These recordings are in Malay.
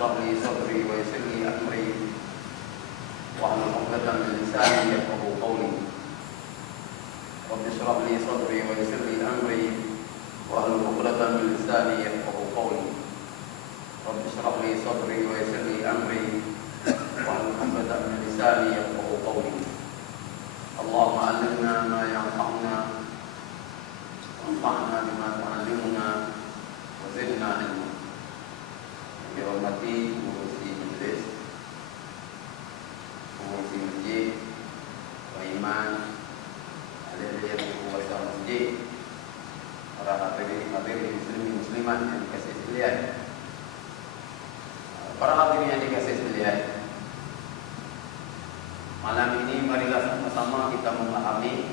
اشرح لي صدري ويسر لي أمري واحلل عقدة من لساني يفقهوا قولي. رب اشرح لي صدري ويسر لي أمري واحلل عقدة من لساني يفقهوا قولي. رب اشرح لي صدري ويسر لي أمري واحلل عقدة من لساني يفقهوا قولي. اللهم علمنا ما ينفعنا وانفعنا بما تعلمنا وزدنا علما. Dihormati pengurusi majlis, pengurusi masjid, imam, ahli-ahli penguasa masjid, para hadirin muslimin muslimat yang dikasihi sekalian. Para hadirin yang dikasihi sekalian, malam ini marilah sama-sama kita memahami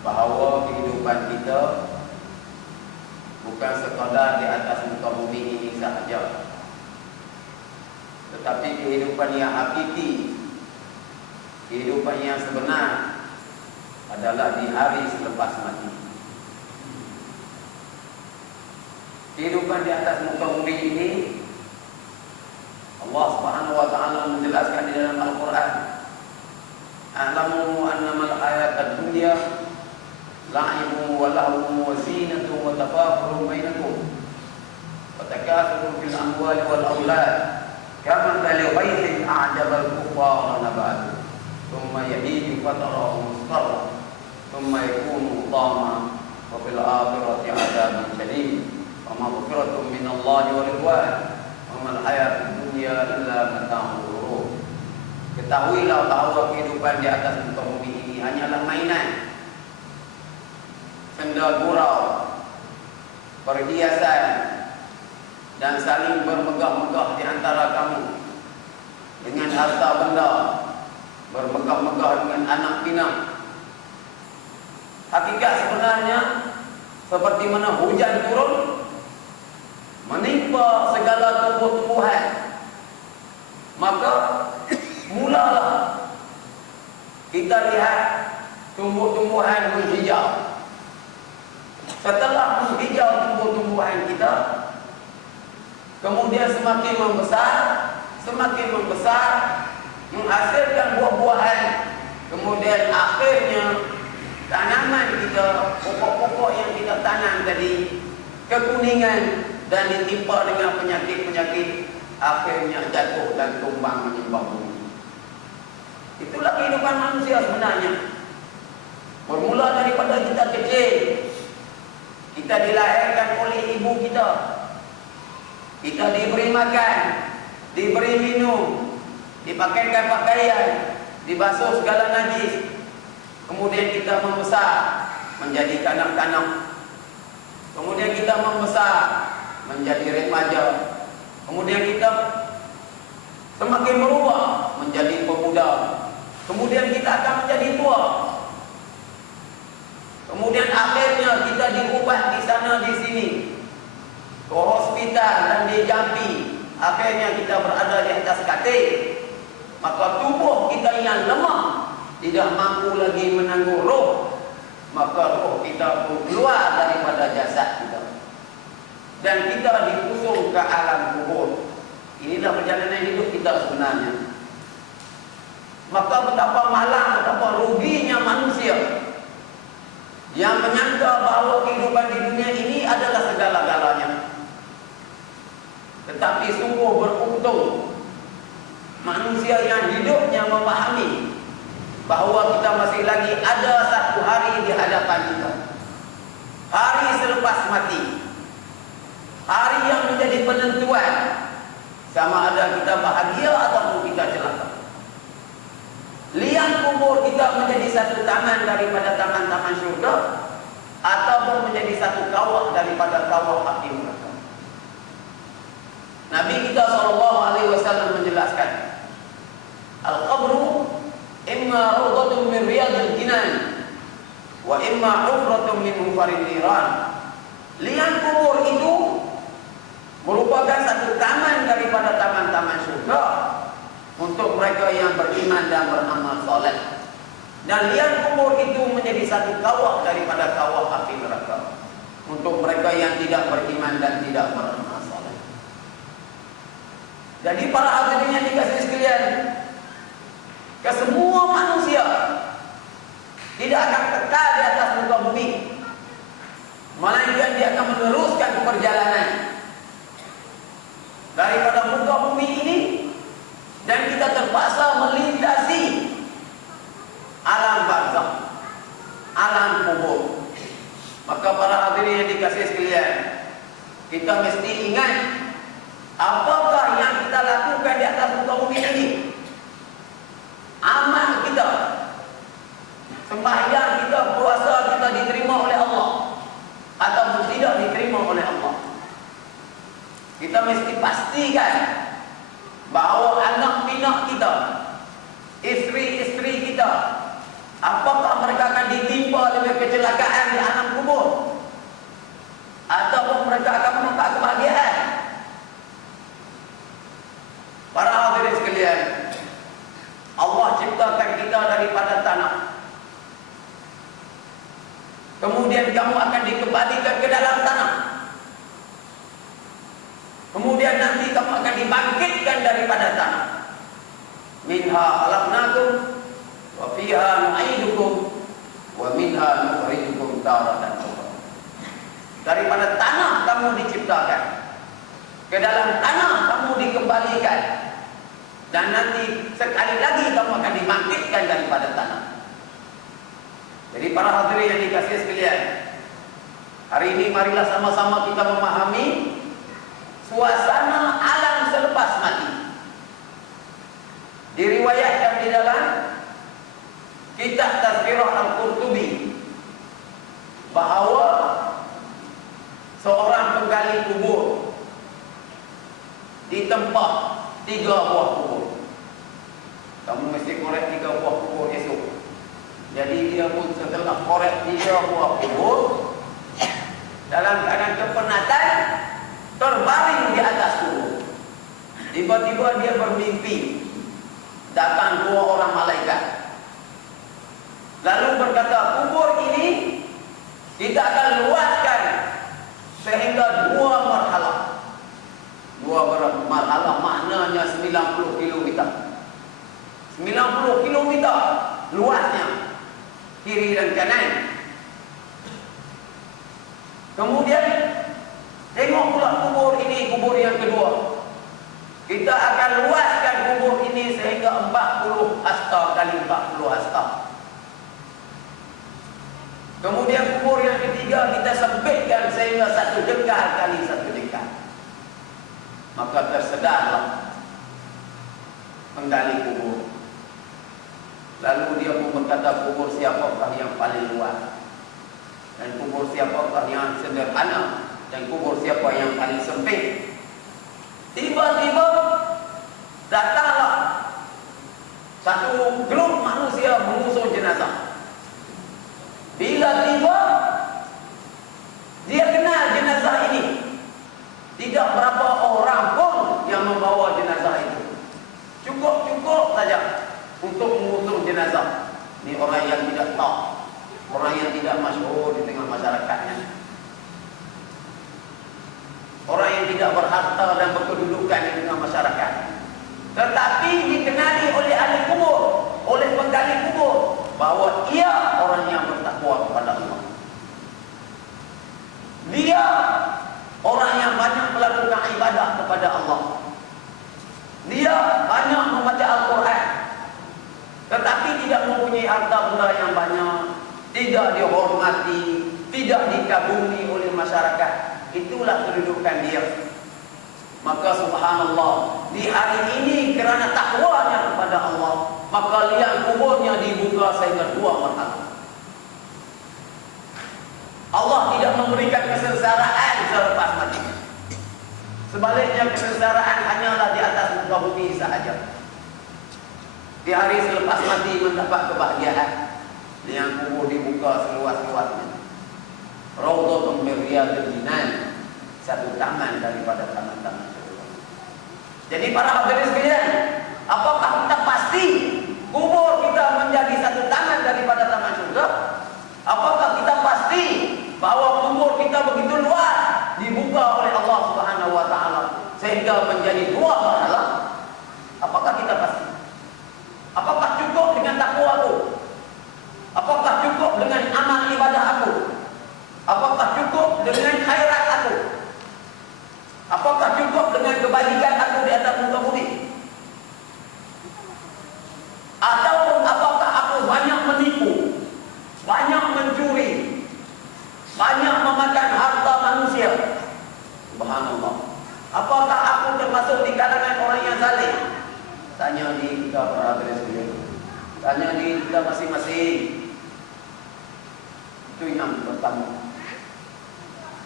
bahawa kehidupan kita bukan sekadar di atas muka bumi ini sahaja, tetapi kehidupan yang hakiki, kehidupan yang sebenar adalah di hari selepas mati. Kehidupan di atas muka bumi ini Allah Subhanahu wa taala menjelaskan di dalam Al-Qur'an, "A'lamu annamal hayatad dunya la'ibun wa lahwun wa zinatun wa tafakhurun bainakum wa takathurun fil amwali wal aulad kamathali ghaythin a'jaba al-kuffara nabatuhu thumma yahiju fatarahu musfarra thumma yakunu hutama wa fil akhirati 'adzabun shadid wa maghfiratun min Allahi wa ridwan wa mal hayatud dunya illa mata'ul ghurur." Ketahuilah bahawa kehidupan di atas muka bumi ini hanyalah mainan, senda gurau, perhiasan, dan saling bermegah-megah di antara kamu dengan harta benda, bermegah-megah dengan anak pinak. Hakikat sebenarnya seperti mana hujan turun menimpa segala tumbuh-tumbuhan, maka mulalah kita lihat tumbuh-tumbuhan menghijau. Setelah menghijau tumbuh-tumbuhan kita, kemudian semakin membesar, menghasilkan buah-buahan. Kemudian akhirnya tanaman kita, pokok-pokok yang kita tanam tadi, kekuningan dan ditimpa dengan penyakit-penyakit, akhirnya jatuh dan tumbang menyimpang bumi. Itulah kehidupan manusia sebenarnya. Bermula daripada kita kecil, kita dilahirkan oleh ibu kita, kita diberi makan, diberi minum, dipakaikan pakaian, dibasuh segala najis. Kemudian kita membesar menjadi kanak-kanak. Kemudian kita membesar menjadi remaja. Kemudian kita semakin berubah menjadi pemuda. Kemudian kita akan menjadi tua. Kemudian akhirnya kita diubah di sana di sini, ke hospital dan di jampi. Akhirnya kita berada di atas katil. Maka tubuh kita yang lemah tidak mampu lagi menanggung roh, maka roh kita pun keluar daripada jasad kita dan kita dipusung ke alam kubur. Inilah perjalanan hidup kita sebenarnya. Maka betapa malang, betapa ruginya manusia yang menyangka bahawa kehidupan di dunia ini adalah segala-galanya. Tetapi sungguh beruntung manusia yang hidupnya memahami bahawa kita masih lagi ada satu hari di hadapan kita, hari selepas mati, hari yang menjadi penentuan sama ada kita bahagia ataupun kita celaka. Liang kubur kita menjadi satu taman daripada taman-taman syurga, ataupun menjadi satu kawah daripada kawah api neraka. Nabi kita SAW menjelaskan, al-qabru imma rawdatun min riyadil jinan wa imma hufratun min hufarin niran. Liang kubur itu merupakan satu taman daripada taman-taman syurga untuk mereka yang beriman dan beramal soleh, dan liang kubur itu menjadi satu kawah daripada kawah api neraka untuk mereka yang tidak beriman dan tidak beramal soleh. Jadi para hadirin yang dikasihi sekalian, kesemua manusia tidak akan kekal di atas muka bumi, melainkan dia akan meneruskan perjalanan daripada muka bumi ini, dan kita terpaksa melintasi alam barzakh, alam kubur. Maka para hadirin yang dikasihi sekalian, kita mesti ingat apakah yang kita lakukan di atas muka bumi ini. Amal kita, sembahyang kita, puasa kita diterima oleh Allah atau tidak diterima oleh Allah. Kita mesti pastikan bahawa anak pinak kita, isteri-isteri kita, apakah mereka akan ditimpa dengan kecelakaan di alam kubur, ataupun mereka akan mendapat kebahagiaan. Para hadirin sekalian, Allah ciptakan kita daripada tanah. Kemudian kamu akan dikembalikan ke dalam tanah. Kemudian nanti kamu akan dibangkitkan daripada tanah. Minha khalaqnakum wa fiha nu'idukum wa minha nukhrijukum taratan ukhra. Daripada tanah kamu diciptakan, ke dalam tanah kamu dikembalikan, dan nanti sekali lagi kamu akan dibangkitkan daripada tanah. Jadi para hadirin yang dikasihi sekalian, hari ini marilah sama-sama kita memahami suasana alam selepas mati. Diriwayatkan di dalam kitab Tazkirah Al-Qurtubi bahawa seorang penggali kubur ditempa 3 buah kubur. Kamu mesti korek 3 buah kubur esok. Jadi dia pun setelah korek 3 buah kubur, dalam keadaan kepenatan, terbaring di atas kubur. Tiba-tiba dia bermimpi, datang 2 orang malaikat, lalu berkata, kubur ini kita akan luaskan sehingga 2 marhalah. 2 marhalah maknanya 90 km. 90 km luasnya, kiri dan kanan. Kemudian tengok pula kubur ini, kubur yang kedua. Kita akan luaskan kubur ini sehingga 40 hasta kali 40 hasta. Kemudian kubur yang ketiga kita sempitkan sehingga 1 jengkal kali 1 jengkal. Maka tersedarlah penggali kubur. Lalu dia pun berkata, kubur siapakah yang paling luas, dan kubur siapakah yang sederhana, dan kubur siapa yang paling sempit. Tiba-tiba datanglah satu grup manusia mengusung jenazah. Bila tiba, dia kenal jenazah ini. Tidak berapa orang pun yang membawa jenazah itu. Cukup saja untuk mengusung jenazah. Ini orang yang tidak tahu, orang yang tidak masyhur di tengah masyarakatnya, orang yang tidak berharta dan berkedudukan di tengah masyarakat, tetapi dikenali oleh ahli kubur, oleh penggali kubur, bahawa ia orang yang bertakwa kepada Allah. Dia orang yang banyak melakukan ibadah kepada Allah. Dia banyak membaca Al-Quran, tetapi tidak mempunyai harta benda yang banyak, tidak dihormati, tidak dikagumi oleh masyarakat. Itulah kedudukan dia. Maka subhanallah, di hari ini kerana takwanya kepada Allah, maka liang kuburnya dibuka sehingga 2 marhalah. Allah tidak memberikan kesengsaraan selepas mati. Sebaliknya kesengsaraan hanyalah di atas muka bumi sahaja. Di hari selepas mati mendapat kebahagiaan. Liang kubur dibuka seluas-luasnya. Raudhatun min riyadil jinan, satu taman daripada taman-taman surga. Jadi para hadirin sekalian, apakah kita pasti kubur kita menjadi satu taman daripada taman surga? Apakah kita pasti bahawa kubur kita begitu luas dibuka oleh Allah Subhanahu wa taala sehingga menjadi 2 marhalah?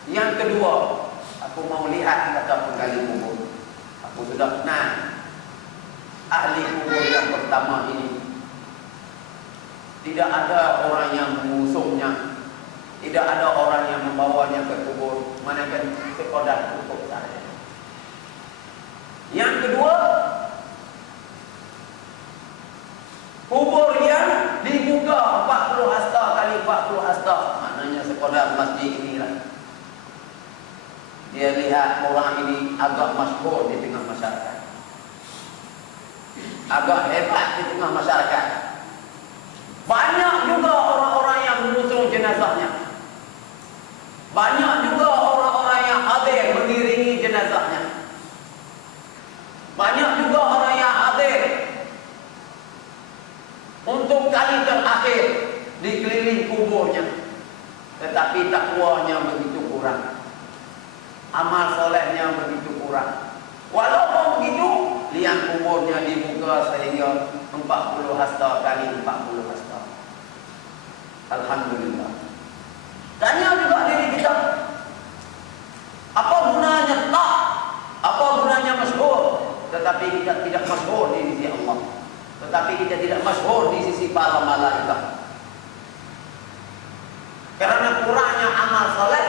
Yang kedua, aku mau lihat kata penggali kubur. Aku sudah kenal ahli kubur yang pertama ini. Tidak ada orang yang mengusungnya, tidak ada orang yang membawanya ke kubur, manakan sekadar cukup saja. Yang kedua, kubur yang dibuka 40 hasta kali 40 hasta, maknanya sekadar masjid inilah. Dia lihat orang ini agak masyhur di tengah masyarakat, agak hebat di tengah masyarakat. Banyak juga orang-orang yang mengusung jenazahnya. Banyak juga orang-orang yang hadir mengiringi jenazahnya. Banyak juga orang yang hadir untuk kali terakhir di keliling kuburnya. Tetapi takwanya begitu kurang, amal solehnya begitu kurang. Walaupun begitu, liang kuburnya dibuka sehingga 40 hasta kali 40 hasta. Alhamdulillah. Tanya juga diri kita, apa gunanya tak? Apa gunanya masyhur? Tetapi kita tidak masyhur di sisi Allah, tetapi kita tidak masyhur di sisi para malaikat. Karena kurangnya amal saleh,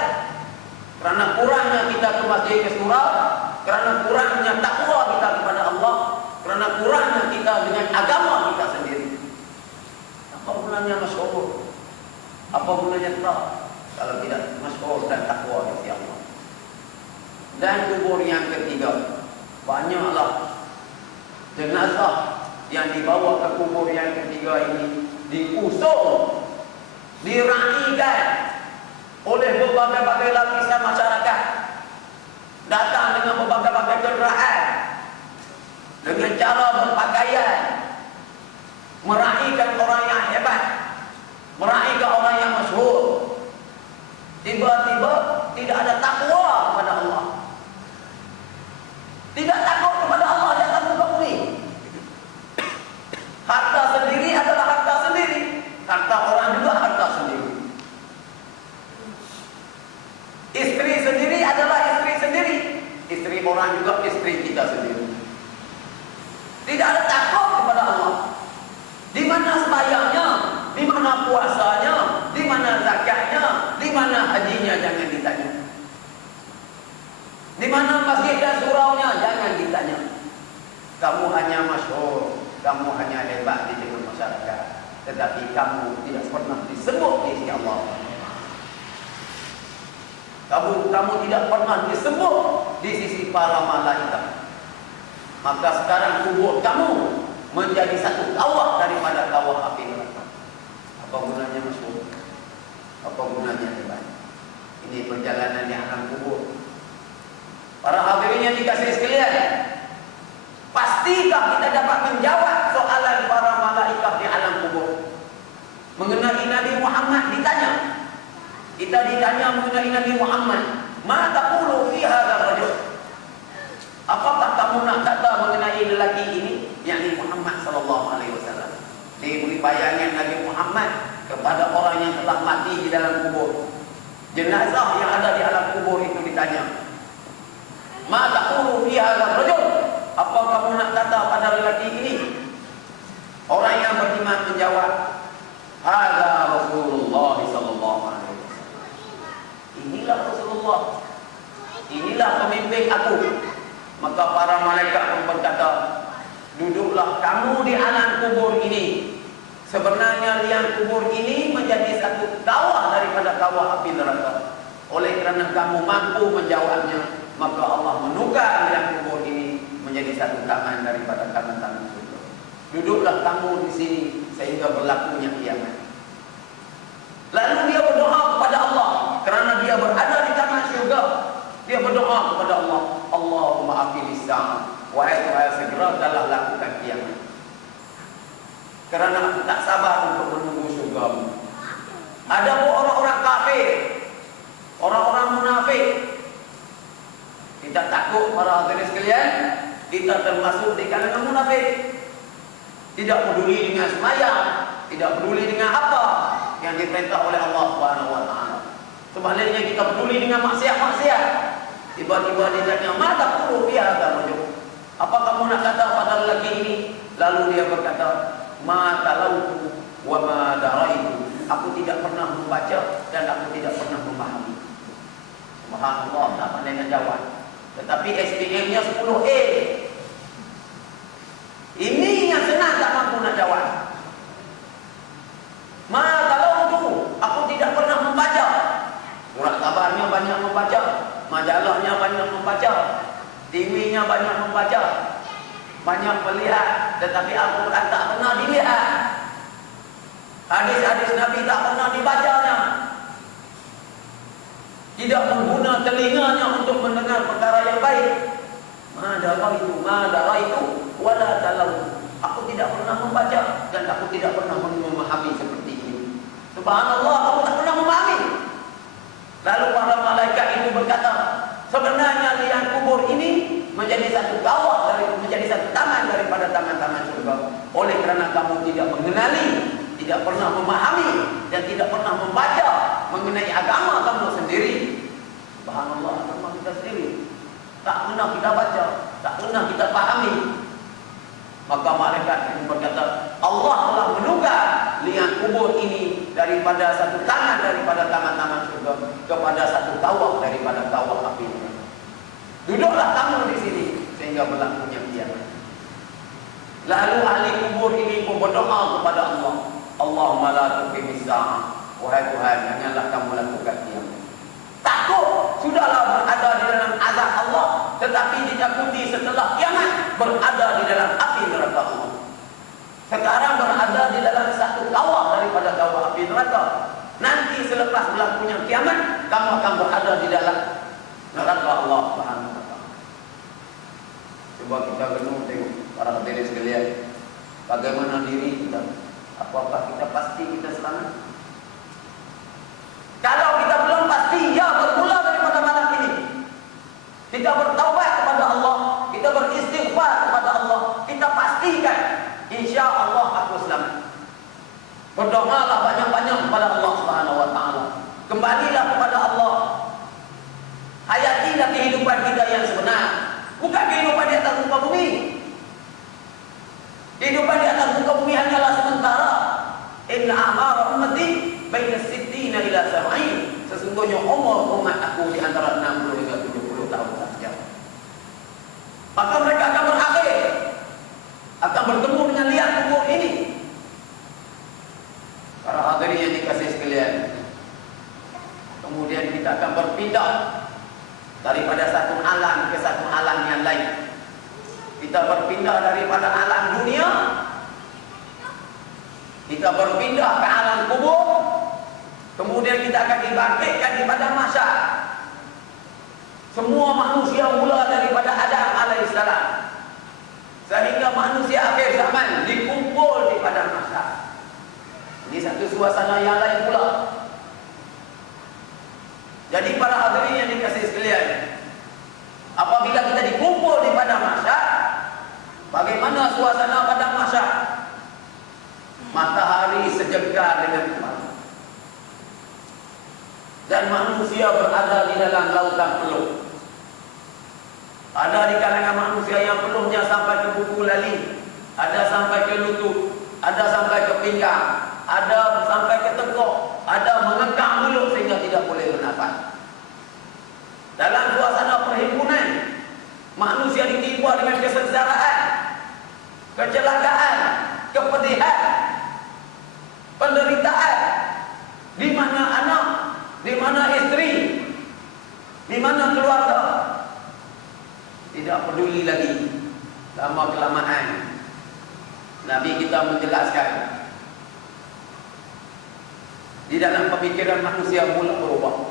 karena kurangnya kita ke masjid ke surau, karena kurangnya takwa kita kepada Allah, karena kurangnya kita dengan agama kita sendiri. Apa gunanya masyhur? Apa gunanya tak kalau tidak masyhur dan takwa di sisi Allah? Dan kubur yang ketiga, banyaklah jenazah yang dibawa ke kubur yang ketiga ini diusung, diraikan oleh berbagai-bagai lapisan masyarakat, datang dengan berbagai-bagai kenderaan, dengan cara berpakaian, meraihkan orang yang hebat, meraihkan orang yang masyhur. Tiba-tiba tidak ada takwa kepada Allah, tidak takut kepada Allah di atas muka bumi. Harta sendiri adalah harta sendiri, harta orang juga harta sendiri. Istri sendiri adalah istri sendiri, istri orang juga istri kita sendiri. Tidak ada takut kepada Allah. Di mana sembahyangnya, di mana puasanya, di mana zakatnya, di mana hajinya, jangan ditanya. Di mana masjid dan suraunya, jangan ditanya. Kamu hanya masyhur, kamu hanya hebat di tengah masyarakat, tetapi kamu tidak pernah disebut di sisi Allah. Kamu tidak pernah disebut di sisi para malaikat. Maka sekarang kubur kamu menjadi satu kawah daripada kawah api neraka. Apa gunanya masyhur? Apa gunanya hebat? Ini perjalanan di alam kubur. Para hadirin yang dikasihi sekalian, pastikah kita dapat menjawab soalan para malaikat di alam kubur? Mengenai Nabi Muhammad ditanya. Kita ditanya mengenai Nabi Muhammad, "Ma taqulu fi hadzal rajul?" Apakah kamu nak kata mengenai lelaki ini, yakni Muhammad sallallahu alaihi wasallam? Diberi bayangan Nabi Muhammad kepada orang yang telah mati di dalam kubur. Jenazah yang ada di alam kubur itu ditanya, "Ma taqulu fi hadzal rajul?" Apa kamu nak kata pada lelaki ini? Orang yang beriman menjawab, "Hadza Rasulullah sallallahu alaihi wasallam." Inilah Rasulullah, inilah pemimpin aku. Maka para malaikat pun berkata, "Duduklah kamu di alam kubur ini. Sebenarnya liang kubur ini menjadi satu kawah daripada kawah api neraka. Oleh kerana kamu mampu menjawabnya, maka Allah menukar liang kubur ini menjadi satu taman daripada taman-taman surga. Duduklah kamu di sini sehingga berlakunya kiamat." Lalu dia berdoa kepada Allah kerana dia berada di taman surga. Dia berdoa kepada Allah, "Allahumma aqimis sa'ah." Wahai Tuhan, segeralah lakukan kiamat. Kerana aku tak sabar untuk menunggu surgamu. Ada orang-orang kafir, orang-orang munafik. Kita takut para hadirin sekalian, kita termasuk di kalangan munafik. Tidak peduli dengan sembahyang, tidak peduli dengan apa yang diperintah oleh Allah Subhanahu wa taala. Sebaliknya kita peduli dengan maksiat-maksiat. Tiba-tiba dia tanya, "Mata puluh dia agama jauh. Apa kamu nak kata pada lelaki ini?" Lalu dia berkata, "Ma talautu wa ma daraitu." Aku tidak pernah membaca dan aku tidak pernah memahami. Subhanallah, tak pandai nak jawab. Tetapi SPM-nya 10A. Ini yang senang tak mampu nak jawab. Ma talautu, aku tidak pernah membaca. Surat kabarnya banyak membaca, majalahnya banyak membaca, TV-nya banyak membaca, banyak melihat, tetapi Al-Quran tak pernah dilihat. Hadis-hadis Nabi tak pernah dibacanya. Tidak mengguna telinganya untuk mendengar perkara yang baik. Madara itu wala talau. Aku tidak pernah membaca dan aku tidak pernah memahami seperti ini. Subhanallah, aku tak pernah memahami. Lalu para malaikat itu berkata, sebenarnya liang kubur ini menjadi satu kawah menjadi satu taman daripada taman-taman surga. Oleh kerana kamu tidak mengenali, tidak pernah memahami dan tidak pernah membaca mengenai agama kamu sendiri. Subhanallah, agama kita sendiri tak pernah kita baca, tak pernah kita pahami. Maka malaikat itu berkata, Allah telah menukar liang kubur ini daripada satu taman daripada taman-taman surga kepada satu kawah daripada kawah api. Duduklah kamu di sini sehingga berlakunya kiamat. Lalu ahli kubur ini pun berdoa kepada Allah, Allahumma la tuqimis sa'ah. Wahai Tuhan, janganlah kamu lakukan kiamat. Takut sudahlah berada di dalam azab Allah, tetapi ditakuti setelah kiamat berada di dalam api neraka Allah. Sekarang berada di dalam satu kawah daripada kawah api neraka. Nanti selepas berlakunya kiamat, kamu akan berada di dalam neraka Allah Subhanahu wa taala. Coba kita renung tengok para hadirin sekalian, bagaimana diri kita? Apakah kita pasti kita selamat? Kalau kita belum pasti, ya bermula daripada malam ini. Kita bertaubat kepada Allah, kita beristighfar kepada Allah, kita pastikan, insya Allah aku selamat. Berdoalah banyak-banyak kepada Allah Subhanahu wa taala. Kembalilah kepada Allah. Hayatilah kehidupan kita yang sebenar, bukan kehidupan di atas muka bumi. Kehidupan di atas muka bumi hanyalah sementara. Inna a'mara ummati baina sittina ila sab'in. Sesungguhnya umur umat aku di antara 60 hingga 70 tahun saja. Maka mereka akan berakhir, akan bertemu dengan liang kubur ini. Para hadirin yang dikasihi sekalian, kemudian kita akan berpindah daripada satu alam ke satu alam yang lain. Kita berpindah daripada alam dunia, kita berpindah ke alam kubur. Kemudian kita akan dibangkitkan di padang mahsyar. Semua manusia mula daripada Adam alaihissalam, sehingga manusia akhir zaman dikumpul di padang mahsyar. Ini satu suasana yang lain pula. Jadi para hadirin yang dikasihi sekalian, apabila kita dikumpul di padang mahsyar, bagaimana suasana padang mahsyar? Matahari sejagar dengan kembali, dan manusia berada di dalam lautan peluh. Ada di kalangan manusia yang peluhnya sampai ke buku lali, ada sampai ke lutut, ada sampai ke pinggang, ada sampai ke tekuk, ada mengekang mulut sehingga tidak boleh bernafas. Dalam suasana perhimpunan, manusia ditimpa dengan kesengsaraan, kecelakaan, kepedihan, penderitaan. Di mana anak, di mana istri, di mana keluarga. Tidak peduli lagi. Lama kelamaan Nabi kita menjelaskan, di dalam pemikiran manusia mula berubah.